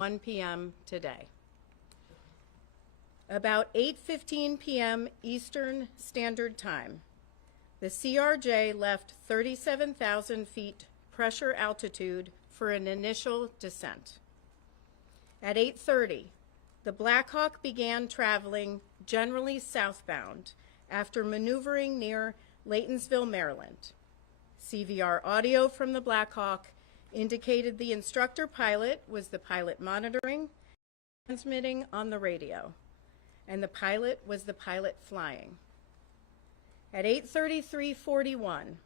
1 p.m. today. About 8:15 p.m. Eastern Standard Time, the CRJ left 37,000 feet pressure altitude for an initial descent. At 8:30, the Black Hawk began traveling generally southbound after maneuvering near Laytonsville, Maryland. CVR audio from the Black Hawk indicated the instructor pilot was the pilot monitoring, transmitting on the radio, and the pilot was the pilot flying. At 8:33:41,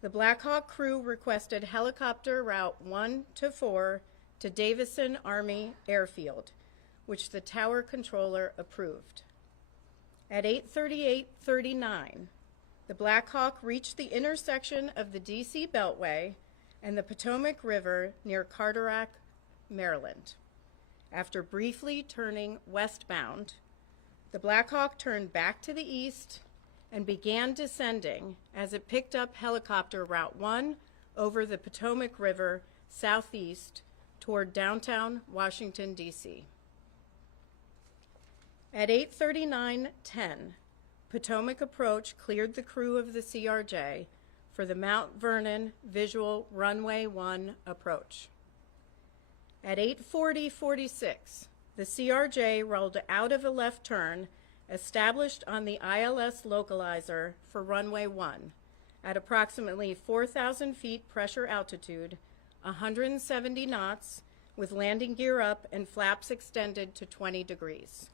the Black Hawk crew requested helicopter route 1 to 4 to Davison Army Airfield, which the tower controller approved. At 8:38:39, the Black Hawk reached the intersection of the DC Beltway and the Potomac River near Carteret, Maryland. After briefly turning westbound, the Black Hawk turned back to the east and began descending as it picked up helicopter route 1 over the Potomac River southeast toward downtown Washington, D.C. At 8:39:10, Potomac approach cleared the crew of the CRJ for the Mount Vernon Visual Runway 1 approach. At 8:40:46, the CRJ rolled out of a left turn established on the ILS localizer for runway 1 at approximately 4,000 feet pressure altitude, 170 knots, with landing gear up and flaps extended to 20 degrees.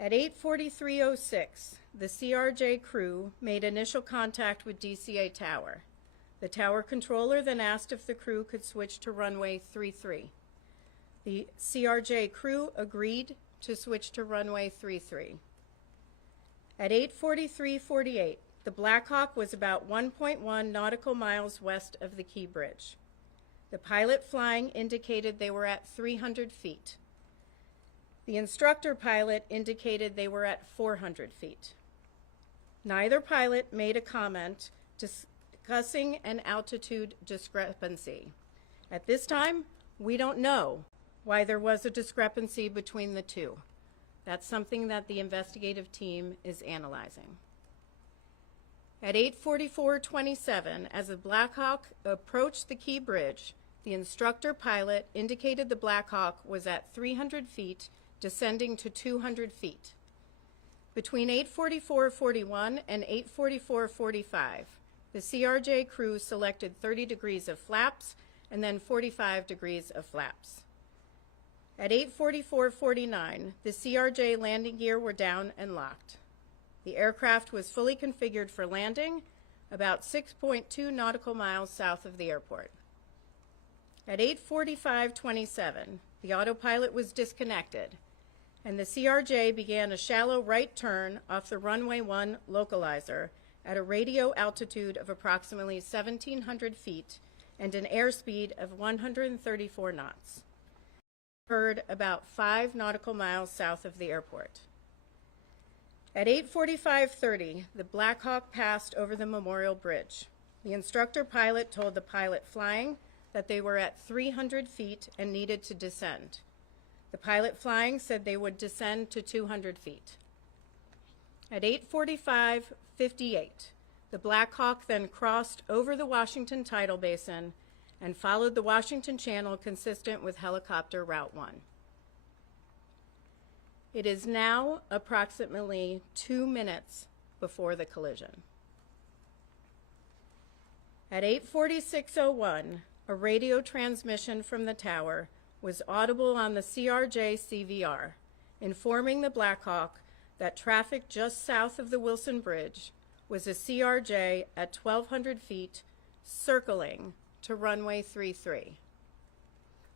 At 8:43:06, the CRJ crew made initial contact with DCA Tower. The tower controller then asked if the crew could switch to runway 33. The CRJ crew agreed to switch to runway 33. At 8:43:48, the Black Hawk was about 1.1 nautical miles west of the Key Bridge. The pilot flying indicated they were at 300 feet. The instructor pilot indicated they were at 400 feet. Neither pilot made a comment discussing an altitude discrepancy. At this time, we don't know why there was a discrepancy between the two. That's something that the investigative team is analyzing. At 8:44:27, as the Black Hawk approached the Key Bridge, the instructor pilot indicated the Black Hawk was at 300 feet, descending to 200 feet. Between 8:44:41 and 8:44:45, the CRJ crew selected 30 degrees of flaps and then 45 degrees of flaps. At 8:44:49, the CRJ landing gear were down and locked. The aircraft was fully configured for landing about 6.2 nautical miles south of the airport. At 8:45:27, the autopilot was disconnected, and the CRJ began a shallow right turn off the runway 1 localizer at a radio altitude of approximately 1,700 feet and an airspeed of 134 knots. Heard about 5 nautical miles south of the airport. At 8:45:30, the Black Hawk passed over the Memorial Bridge. The instructor pilot told the pilot flying that they were at 300 feet and needed to descend. The pilot flying said they would descend to 200 feet. At 8:45:58, the Black Hawk then crossed over the Washington Tidal Basin and followed the Washington Channel consistent with helicopter route 1. It is now approximately 2 minutes before the collision. At 8:46:01, a radio transmission from the tower was audible on the CRJ CVR, informing the Black Hawk that traffic just south of the Wilson Bridge was a CRJ at 1,200 feet circling to runway 33.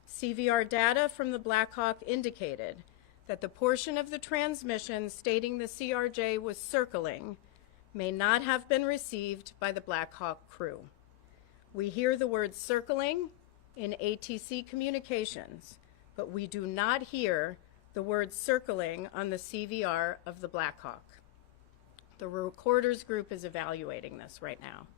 CVR data from the Black Hawk indicated that the portion of the transmission stating the CRJ was circling may not have been received by the Black Hawk crew. We hear the word circling in ATC communications, but we do not hear the word circling on the CVR of the Black Hawk. The recorders group is evaluating this right now.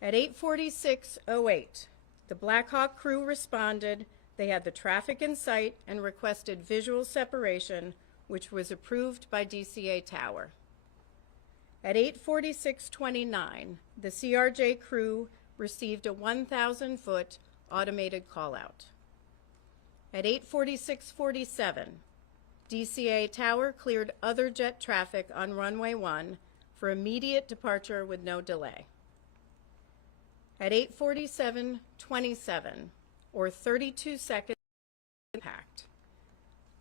At 8:46:08, The Black Hawk crew responded. They had the traffic in sight and requested visual separation, which was approved by DCA Tower. At 8:46:29, the CRJ crew received a 1,000-foot automated call-out. At 8:46:47, DCA Tower cleared other jet traffic on runway 1 for immediate departure with no delay. At 8:47:27, or 32 seconds impact,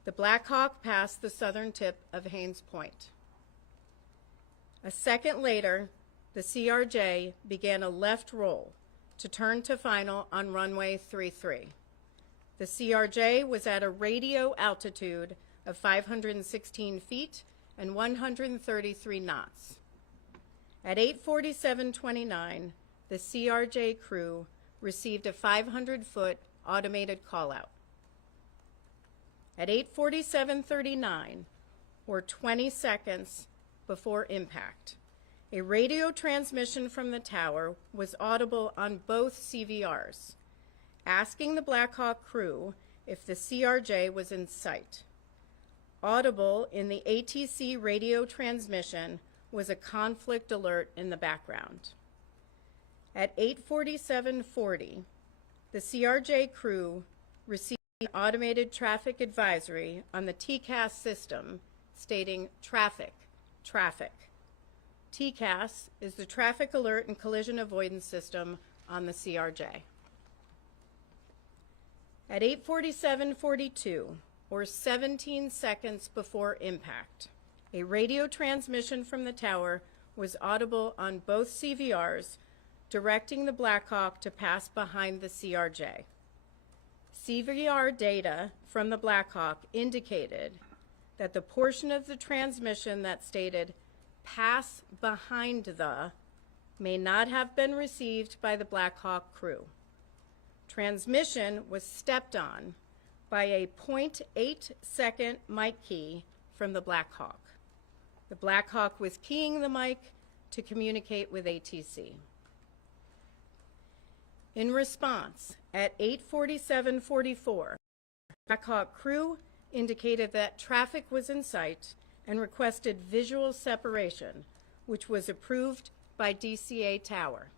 the Black Hawk passed the southern tip of Haines Point. A second later, the CRJ began a left roll to turn to final on runway 33. The CRJ was at a radio altitude of 516 feet and 133 knots. At 8:47:29, the CRJ crew received a 500-foot automated call-out. At 8:47:39, or 20 seconds before impact, a radio transmission from the tower was audible on both CVRs, asking the Black Hawk crew if the CRJ was in sight. Audible in the ATC radio transmission was a conflict alert in the background. At 8:47:40, the CRJ crew received an automated traffic advisory on the TCAS system stating traffic, traffic. TCAS is the Traffic Alert and Collision Avoidance System on the CRJ. At 8:47:42, or 17 seconds before impact, a radio transmission from the tower was audible on both CVRs, directing the Black Hawk to pass behind the CRJ. CVR data from the Black Hawk indicated that the portion of the transmission that stated "pass behind the" may not have been received by the Black Hawk crew. Transmission was stepped on by a 0.8-second mic key from the Black Hawk. The Black Hawk was keying the mic to communicate with ATC. In response, at 8:47:44, the Black Hawk crew indicated that traffic was in sight and requested visual separation, which was approved by DCA Tower.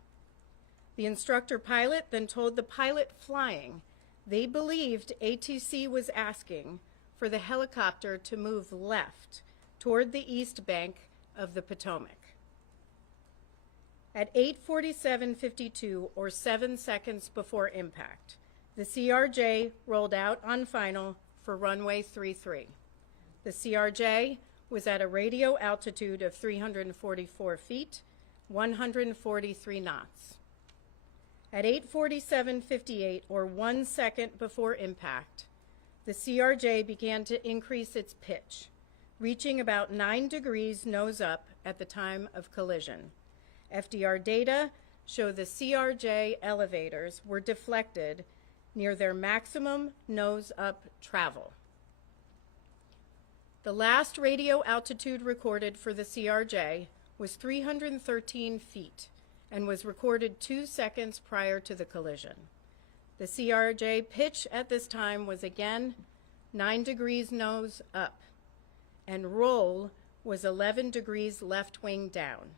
The instructor pilot then told the pilot flying they believed ATC was asking for the helicopter to move left toward the east bank of the Potomac. At 8:47:52, or 7 seconds before impact, the CRJ rolled out on final for runway 33. The CRJ was at a radio altitude of 344 feet, 143 knots. At 8:47:58, or 1 second before impact, the CRJ began to increase its pitch, reaching about 9 degrees nose up at the time of collision. FDR data show the CRJ elevators were deflected near their maximum nose up travel. The last radio altitude recorded for the CRJ was 313 feet and was recorded 2 seconds prior to the collision. The CRJ pitch at this time was again 9 degrees nose up, and roll was 11 degrees left wing down.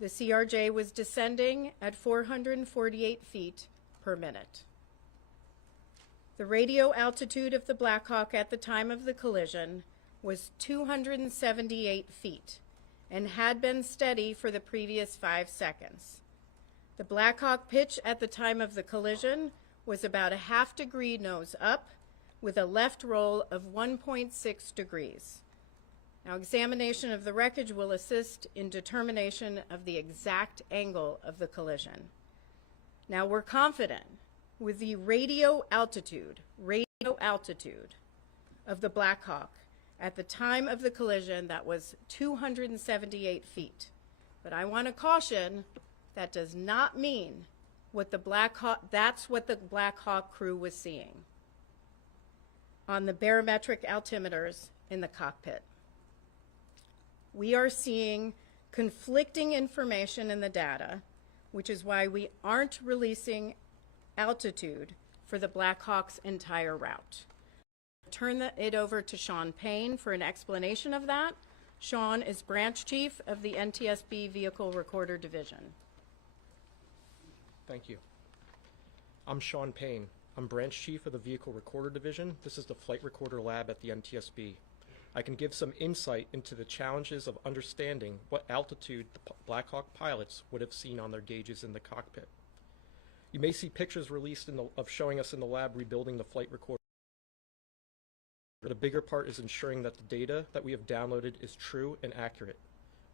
The CRJ was descending at 448 feet per minute. The radio altitude of the Black Hawk at the time of the collision was 278 feet and had been steady for the previous 5 seconds. The Black Hawk pitch at the time of the collision was about a half degree nose up with a left roll of 1.6 degrees. Now, examination of the wreckage will assist in determination of the exact angle of the collision. Now, we're confident with the radio altitude of the Black Hawk at the time of the collision that was 278 feet. But I want to caution, that does not mean that's what the Black Hawk crew was seeing on the barometric altimeters in the cockpit. We are seeing conflicting information in the data, which is why we aren't releasing altitude for the Black Hawk's entire route. Turn it over to Sean Payne for an explanation of that. Sean is Branch Chief of the NTSB Vehicle Recorder Division. Thank you. I'm Sean Payne. I'm Branch Chief of the Vehicle Recorder Division. This is the Flight Recorder Lab at the NTSB. I can give some insight into the challenges of understanding what altitude the Black Hawk pilots would have seen on their gauges in the cockpit. You may see pictures released of showing us in the lab rebuilding the flight recorder. But a bigger part is ensuring that the data that we have downloaded is true and accurate.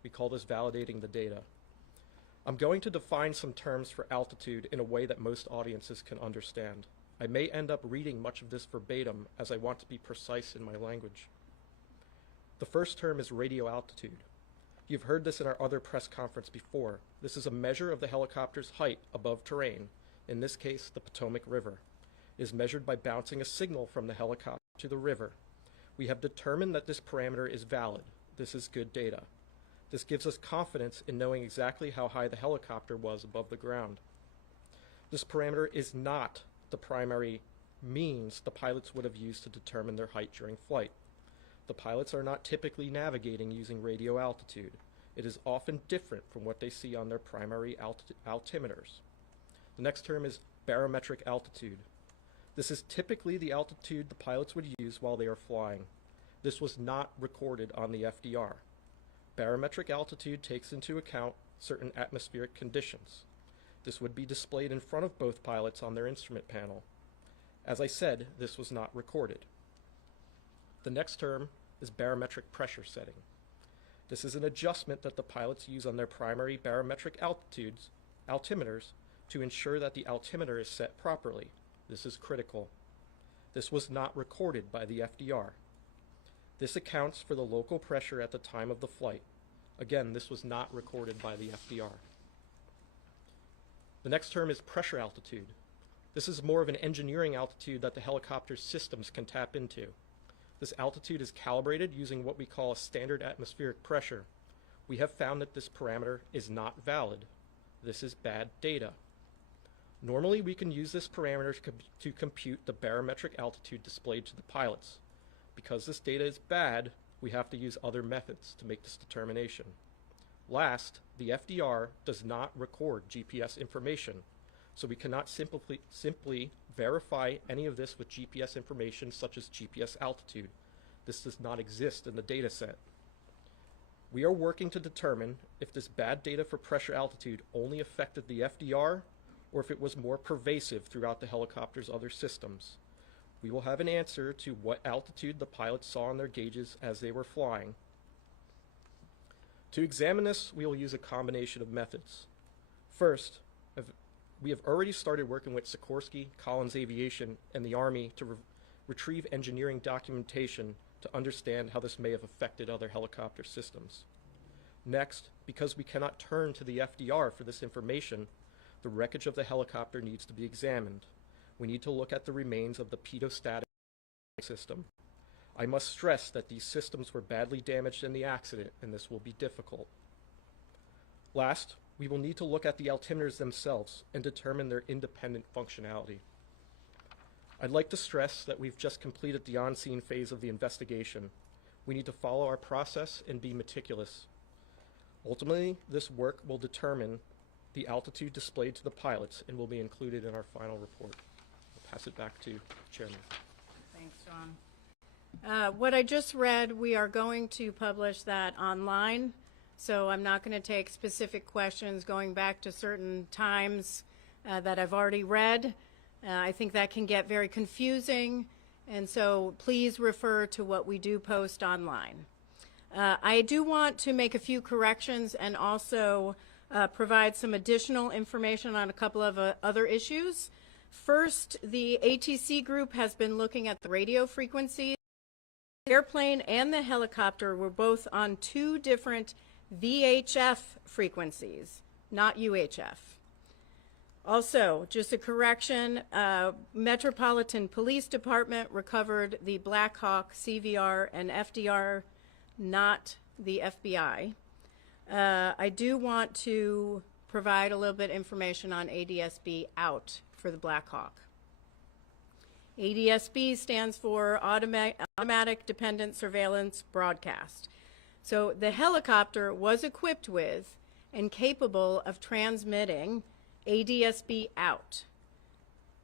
We call this validating the data. I'm going to define some terms for altitude in a way that most audiences can understand. I may end up reading much of this verbatim as I want to be precise in my language. The first term is radio altitude. You've heard this in our other press conference before. This is a measure of the helicopter's height above terrain, in this case the Potomac River. It is measured by bouncing a signal from the helicopter to the river. We have determined that this parameter is valid. This is good data. This gives us confidence in knowing exactly how high the helicopter was above the ground. This parameter is not the primary means the pilots would have used to determine their height during flight. The pilots are not typically navigating using radio altitude. It is often different from what they see on their primary altimeters. The next term is barometric altitude. This is typically the altitude the pilots would use while they are flying. This was not recorded on the FDR. Barometric altitude takes into account certain atmospheric conditions. This would be displayed in front of both pilots on their instrument panel. As I said, this was not recorded. The next term is barometric pressure setting. This is an adjustment that the pilots use on their primary barometric altimeters to ensure that the altimeter is set properly. This is critical. This was not recorded by the FDR. This accounts for the local pressure at the time of the flight. Again, this was not recorded by the FDR. The next term is pressure altitude. This is more of an engineering altitude that the helicopter's systems can tap into. This altitude is calibrated using what we call a standard atmospheric pressure. We have found that this parameter is not valid. This is bad data. Normally, we can use this parameter to compute the barometric altitude displayed to the pilots. Because this data is bad, we have to use other methods to make this determination. Last, the FDR does not record GPS information, so we cannot simply verify any of this with GPS information such as GPS altitude. This does not exist in the data set. We are working to determine if this bad data for pressure altitude only affected the FDR or if it was more pervasive throughout the helicopter's other systems. We will have an answer to what altitude the pilots saw on their gauges as they were flying. To examine this, we will use a combination of methods. First, we have already started working with Sikorsky, Collins Aviation, and the Army to retrieve engineering documentation to understand how this may have affected other helicopter systems. Next, because we cannot turn to the FDR for this information, the wreckage of the helicopter needs to be examined. We need to look at the remains of the pitot-static system. I must stress that these systems were badly damaged in the accident, and this will be difficult. Last, we will need to look at the altimeters themselves and determine their independent functionality. I'd like to stress that we've just completed the on-scene phase of the investigation. We need to follow our process and be meticulous. Ultimately, this work will determine the altitude displayed to the pilots and will be included in our final report. I'll pass it back to the Chairman. Thanks, John. What I just read, we are going to publish that online, so I'm not going to take specific questions going back to certain times that I've already read. I think that can get very confusing, and so please refer to what we do post online. I do want to make a few corrections and also provide some additional information on a couple of other issues. First, the ATC group has been looking at the radio frequencies. The airplane and the helicopter were both on two different VHF frequencies, not UHF. Also, just a correction, Metropolitan Police Department recovered the Black Hawk CVR and FDR, not the FBI. I do want to provide a little bit information on ADSB out for the Black Hawk. ADSB stands for Automatic Dependent Surveillance Broadcast. So the helicopter was equipped with and capable of transmitting ADSB out.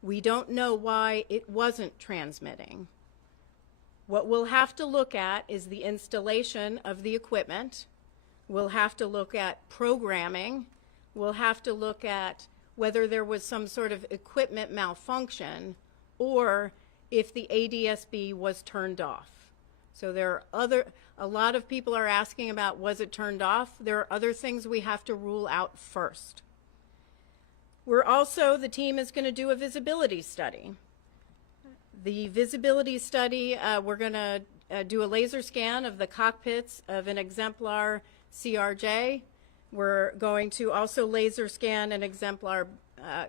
We don't know why it wasn't transmitting. What we'll have to look at is the installation of the equipment. We'll have to look at programming. We'll have to look at whether there was some sort of equipment malfunction or if the ADSB was turned off. So there are a lot of people are asking about, was it turned off? There are other things we have to rule out first. The team is going to do a visibility study. The visibility study, we're going to do a laser scan of the cockpits of an exemplar CRJ. We're going to also laser scan an exemplar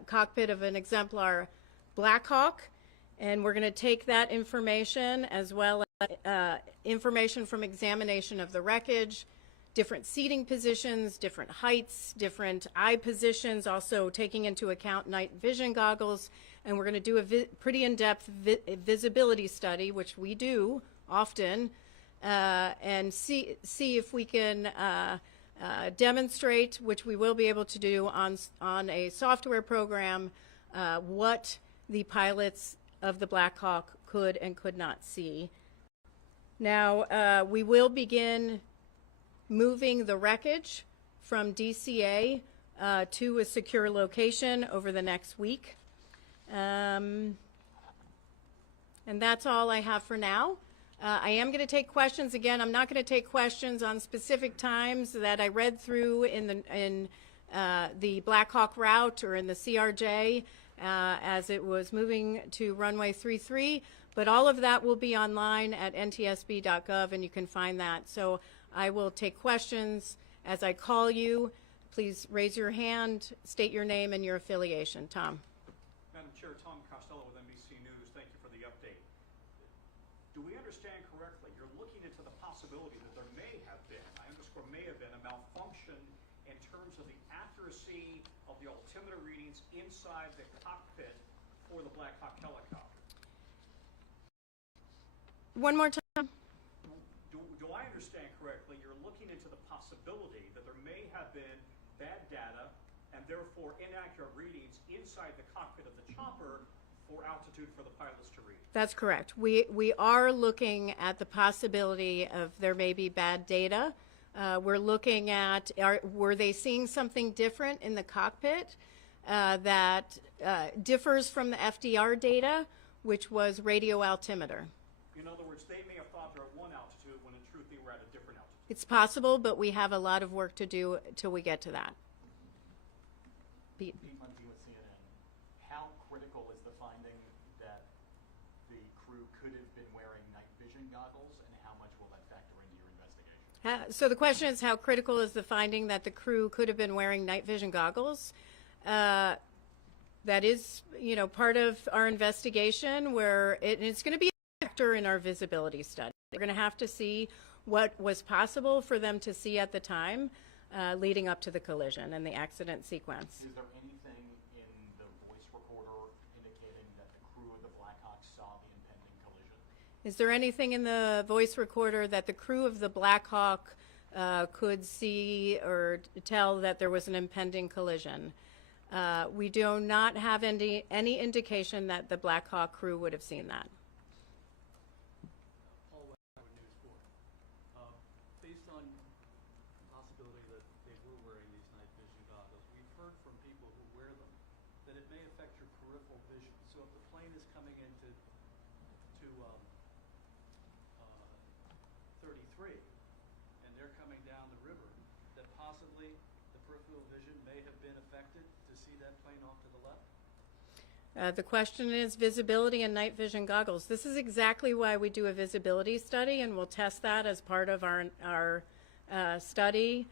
cockpit of an exemplar Black Hawk, and we're going to take that information as well as information from examination of the wreckage, different seating positions, different heights, different eye positions, also taking into account night vision goggles, and we're going to do a pretty in-depth visibility study, which we do often, and see if we can demonstrate, which we will be able to do on a software program, what the pilots of the Black Hawk could and could not see. Now, we will begin moving the wreckage from DCA to a secure location over the next week. And that's all I have for now. I am going to take questions. Again, I'm not going to take questions on specific times that I read through in the Black Hawk route or in the CRJ as it was moving to runway 33, but all of that will be online at ntsb.gov, and you can find that. So I will take questions as I call you. Please raise your hand, state your name and your affiliation. Tom. Madam Chair, Tom Costello with NBC News. Thank you for the update. Do we understand correctly, you're looking into the possibility that there may have been, I underscore may have been, a malfunction in terms of the accuracy of the altimeter readings inside the cockpit for the Black Hawk helicopter? One more time. Do I understand correctly, you're looking into the possibility that there may have been bad data and therefore inaccurate readings inside the cockpit of the chopper for altitude for the pilots to read? That's correct. We are looking at the possibility of there may be bad data. We're looking at, were they seeing something different in the cockpit that differs from the FDR data, which was radio altimeter? In other words, they may have thought they're at one altitude when in truth they were at a different altitude. It's possible, but we have a lot of work to do till we get to that. Pete Mundy with CNN. How critical is the finding that the crew could have been wearing night vision goggles, and how much will that factor into your investigation? So the question is, how critical is the finding that the crew could have been wearing night vision goggles? That is, part of our investigation, where it's going to be a factor in our visibility study. We're going to have to see what was possible for them to see at the time leading up to the collision and the accident sequence. Is there anything in the voice recorder indicating that the crew of the Black Hawk saw the impending collision? Is there anything in the voice recorder that the crew of the Black Hawk could see or tell that there was an impending collision? We do not have any indication that the Black Hawk crew would have seen that. Based on the possibility that they were wearing these night vision goggles, we've heard from people who wear them that it may affect your peripheral vision. So if the plane is coming into 33 and they're coming down the river, that possibly the peripheral vision may have been affected to see that plane off to the left? The question is visibility and night vision goggles. This is exactly why we do a visibility study, and we'll test that as part of our study.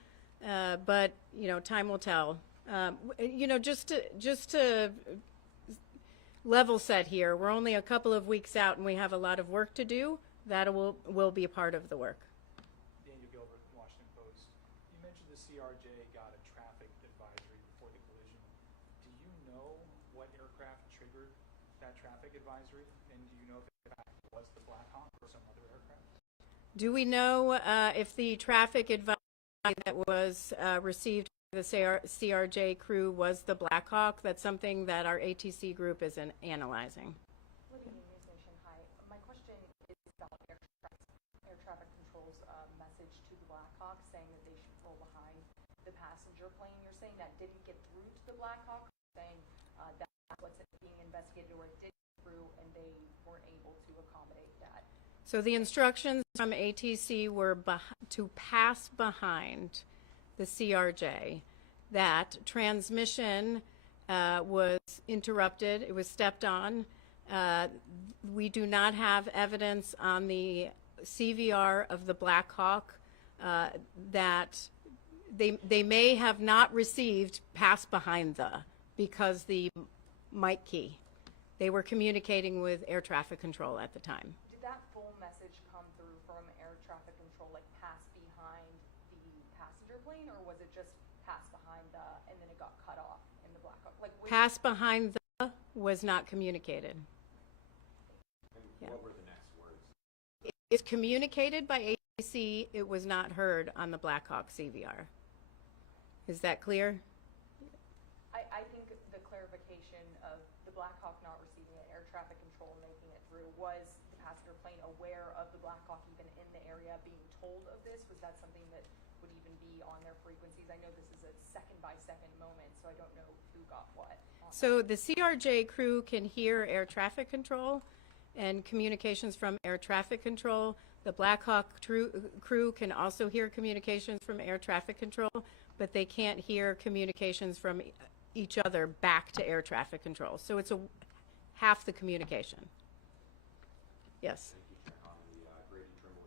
But time will tell. Just to level set here, we're only a couple of weeks out, and we have a lot of work to do. That will be a part of the work. Daniel Gilbert, Washington Post. You mentioned the CRJ got a traffic advisory before the collision. Do you know what aircraft Do we know if the traffic advice that was received by the CRJ crew was the Black Hawk? That's something that our ATC group is analyzing. Lydia, News Nation, hi. My question is about air traffic control's message to the Black Hawk saying that they should roll behind the passenger plane. You're saying that didn't get through to the Black Hawk, saying that's what's being investigated, or it did get through and they weren't able to accommodate that? So the instructions from ATC were to pass behind the CRJ. That transmission was interrupted. It was stepped on. We do not have evidence on the CVR of the Black Hawk that they may have not received pass behind because the mic key. They were communicating with air traffic control at the time. Did that full message come through from air traffic control, like pass behind the passenger plane, or was it just pass behind and then it got cut off in the Black Hawk? Like, Pass behind was not communicated. And what were the next words? It's communicated by ATC. It was not heard on the Black Hawk CVR. Is that clear? I think the clarification of the Black Hawk not receiving it, air traffic control making it through, was the passenger plane aware of the Black Hawk even in the area being told of this? Was that something that would even be on their frequencies? I know this is a second-by-second moment, so I don't know who got what. So the CRJ crew can hear air traffic control and communications from air traffic control. The Black Hawk crew can also hear communications from air traffic control, but they can't hear communications from each other back to air traffic control. So it's half the communication. Yes. Thank you, Jennifer Homendy. Grady Trimble.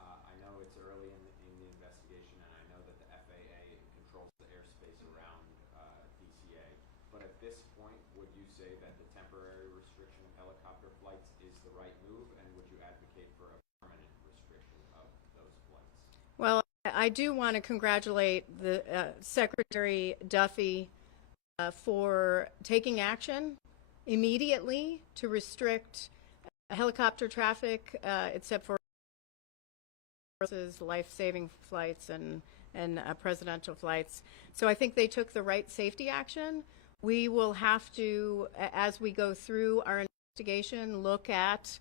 I know it's early in the investigation, and I know that the FAA controls the airspace around DCA. But at this point, would you say that the temporary restriction of helicopter flights is the right move, and would you advocate for a permanent restriction of those flights? Well, I do want to congratulate the Secretary Duffy for taking action immediately to restrict helicopter traffic, except for life-saving flights and presidential flights. So I think they took the right safety action. We will have to, as we go through our investigation, look at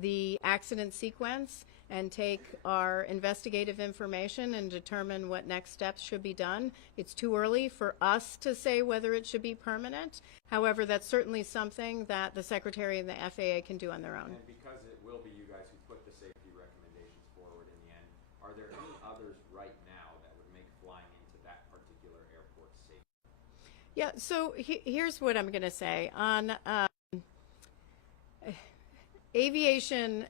the accident sequence and take our investigative information and determine what next steps should be done. It's too early for us to say whether it should be permanent. However, that's certainly something that the Secretary and the FAA can do on their own. And because it will be you guys who put the safety recommendations forward in the end, are there any others right now that would make flying into that particular airport safe? Yeah, so here's what I'm going to say. On aviation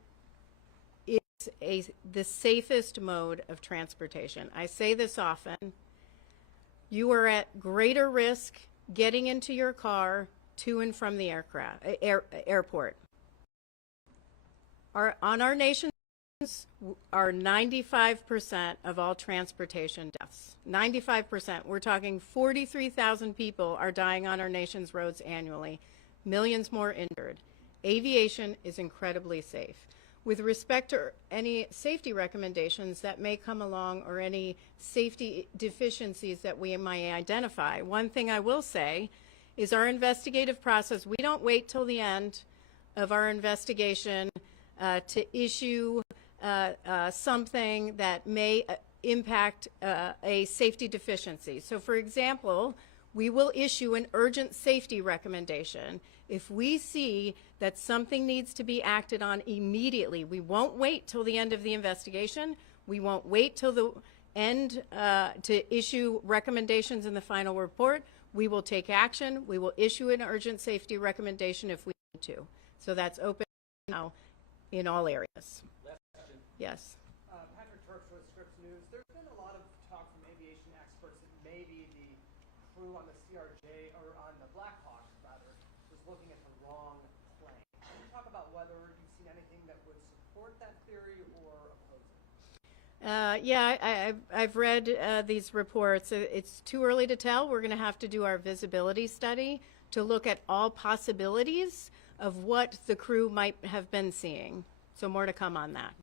is the safest mode of transportation. I say this often. You are at greater risk getting into your car to and from the airport. On our nation's are 95% of all transportation deaths. 95%. We're talking 43,000 people are dying on our nation's roads annually, millions more injured. Aviation is incredibly safe. With respect to any safety recommendations that may come along or any safety deficiencies that we might identify, one thing I will say is our investigative process, we don't wait till the end of our investigation to issue something that may impact a safety deficiency. So for example, we will issue an urgent safety recommendation if we see that something needs to be acted on immediately. We won't wait till the end of the investigation. We won't wait till the end to issue recommendations in the final report. We will take action. We will issue an urgent safety recommendation if we need to. So that's open now in all areas. Last question. Yes. Patrick Turks with Scripps News. There's been a lot of talk from aviation experts that maybe the crew on the CRJ, or on the Black Hawk, rather, was looking at the wrong plane. Can you talk about whether you've seen anything that would support that theory or oppose it? Yeah, I've read these reports. It's too early to tell. We're going to have to do our visibility study to look at all possibilities of what the crew might have been seeing. So more to come on that.